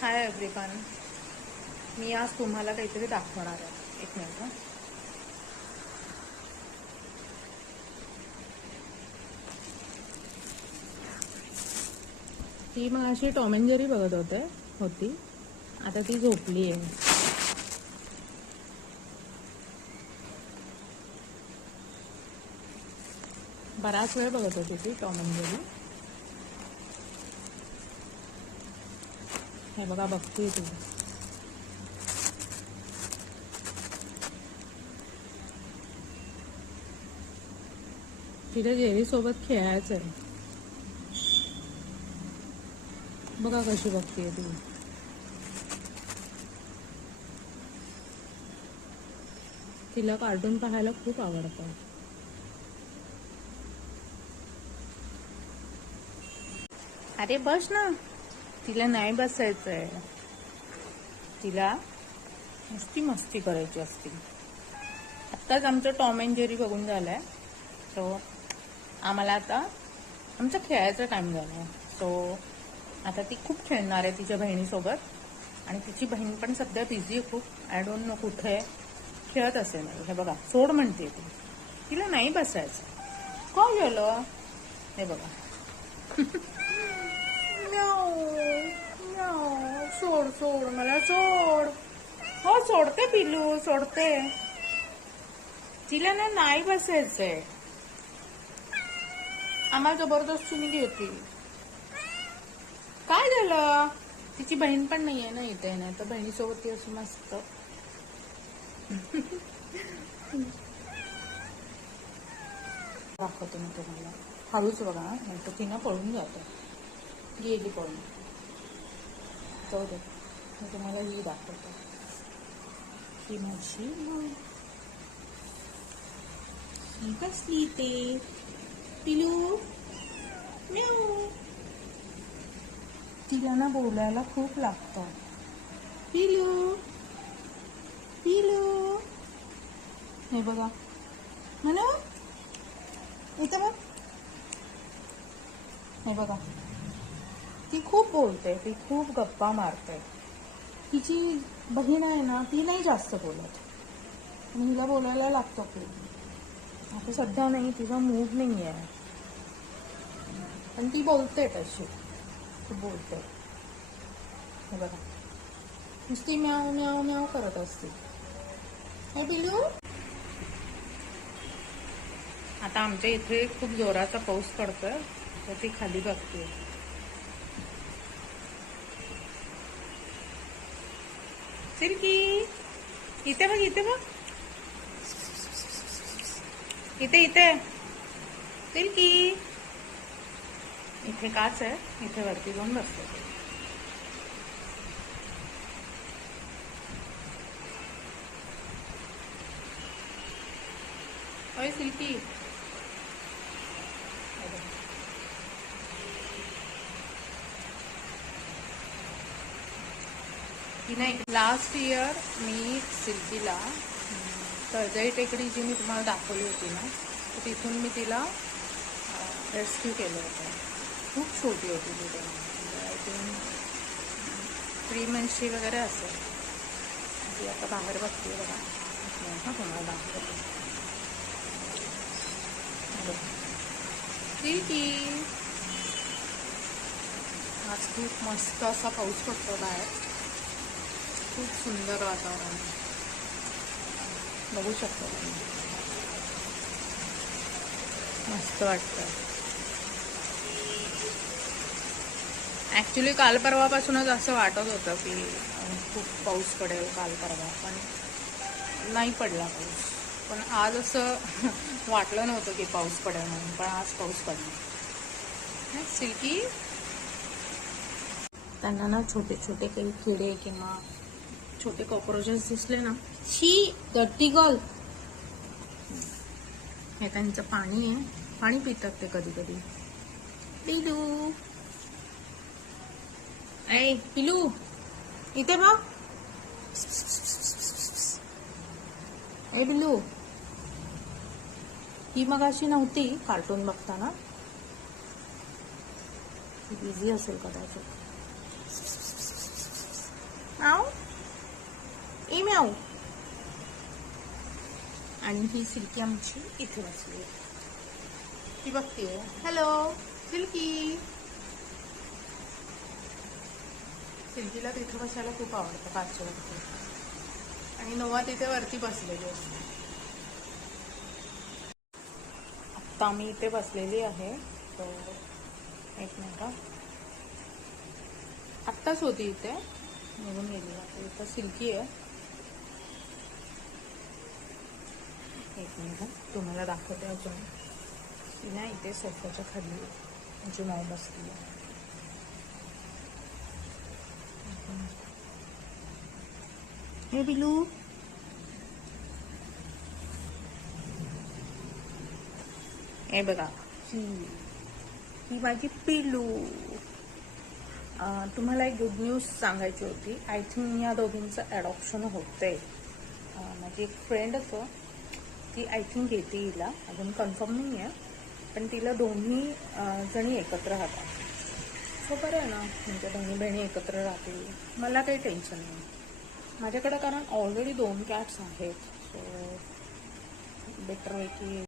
Hi everyone, मी आज तुम्हाला काहीतरी दाखवणार आहे. एक मिनिट हं. ती मग अशी टॉम अँड जेरी बघत होती. आता ती झोपली आहे. बराच वेळ बघत होती ती टॉम अँड जेरी. हे बघा, बघते ती. तिला जेरी सोबत खेळायचं आहे. बघा कशी बघतीये ती. तिला कार्टून पाहायला खूप आवडतं. अरे बस ना, तिला नाही बसायचंय. तिला मस्ती मस्ती करायची असते. आत्ताच आमचं टॉम अँड जेरी बघून झालंय. सो आम्हाला आता आमचा खेळायचा टाइम झालाय. सो आता ती खूप खेळणार आहे तिच्या बहिणीसोबत. आणि तिची बहीण पण सध्या बिझी आहे खूप. आय डोंट नो कुठे खेळत असेल. हे बघा, सोड म्हणते ती. तिला नाही बसायचं. काय झालं? हे बघा. सोड सोड, मला सोड. हो सोडते पिलू, सोडते. तिला ना नाही बसायचंय. आम्हाला जबरदस्तीने घेते. काय झालं? तिची बहीण पण नाहीये ना इथे. नाही तर बहिणीसोबत ती असं मस्त दाखवते मी तुम्हाला. हळूच बघा, नाही तर तिनं पळून जाते. गेली पळून. जाऊ दे, मी तुम्हाला ही दाखवते. ही माझी ही कसली ते पिलू. म्याऊ. तिला ना बोलायला खूप लागतं. पिलू पिलू. हे बघा, म्हणा इथं बघ. हे बघा, ती खूप बोलते. ती खूप गप्पा मारते. तिची बहीण आहे ना, ती नाही जास्त बोलत. आणि हिला बोलायला लागतो खूप. आता सध्या नाही, तिचा मूड नाही आहे. पण ती बोलते तशी. खूप बोलते. हे बघा, नुसती म्याव म्याव म्याव करत असते. हे पिलू. आता आमच्या इथे खूप जोराचा पाऊस पडतोय, तर ती खाली बघते. सिल्की, इथे बघ, इथे बघ. इथे इथे सिल्की. इथे काच आहे, इथे वरती जाऊन बसते. अरे सिल्की. की नाही, लास्ट इयर मी सिल्कीला तळजाई टेकडी जी मी तुम्हाला दाखवली होती ना, तर तिथून मी तिला रेस्क्यू केलं होतं. खूप छोटी होती ती तेव्हा. आय थिंक 3 मंथ्सची वगैरे असेल. ती आता बाहेर बघते बघा. हां, तुम्हाला दाखवते. सिल्की. आज खूप मस्त असा पाऊस पडतो बाहेर. खूप सुंदर वातावरण बघू शकतो तुम्ही. मस्त वाटतं. ॲक्च्युली काल परवापासूनच असं वाटत होतं की खूप पाऊस पडेल काल परवा, पण नाही पडला पाऊस. पण आज असं वाटलं नव्हतं की पाऊस पडेल म्हणून, पण आज पाऊस पडला. सिल्की. त्यांना ना छोटे छोटे काही किडे किंवा छोटे कॉक्रोचेस दिसले ना, शी डर्टी गर्ल. हे त्यांचं पाणी आहे. पाणी पितात ते कधी कधी. पिलू, ऐ पिलू, इथे बघ. ए पिलू. ही मग अशी नव्हती कार्टून बघताना. बिझी असेल कदाचित. आऊ ई म्याऊ. आणि ही सिल्की आमची इथे बसली, ती बघतीये. Hello silkie. सिल्कीला तिथे बसायला खूप आवडतं काचेवरती, आणि नोवा तिथे वरती बसलेली असते. आता मी इथे बसलेली आहे. तो एक मिनिट, आत्ताच होती इथे, निघून गेली. आता इथं सिल्की आहे. एक मिनिट तुम्हाला दाखवते अजून. ती ना इथे सोफ्याच्या खाली माझी माऊ बसली आहे. हे बिलू, हे बघा, ही माझी पिलू. तुम्हाला एक गुड न्यूज सांगायची होती. आय थिंक या दोघींचं ॲडॉप्शन होतंय. माझी एक फ्रेंड असं, ती आय थिंक घेते हिला, अजून कन्फर्म नाही आहे, पण तिला दोन्ही जणी एकत्र राहतात. सो बरं आहे ना, म्हणजे दोन्ही बहिणी एकत्र राहतील, मला काही टेन्शन नाही माझ्याकडे, कारण ऑलरेडी 2 कॅट्स आहेत. सो बेटर आहे की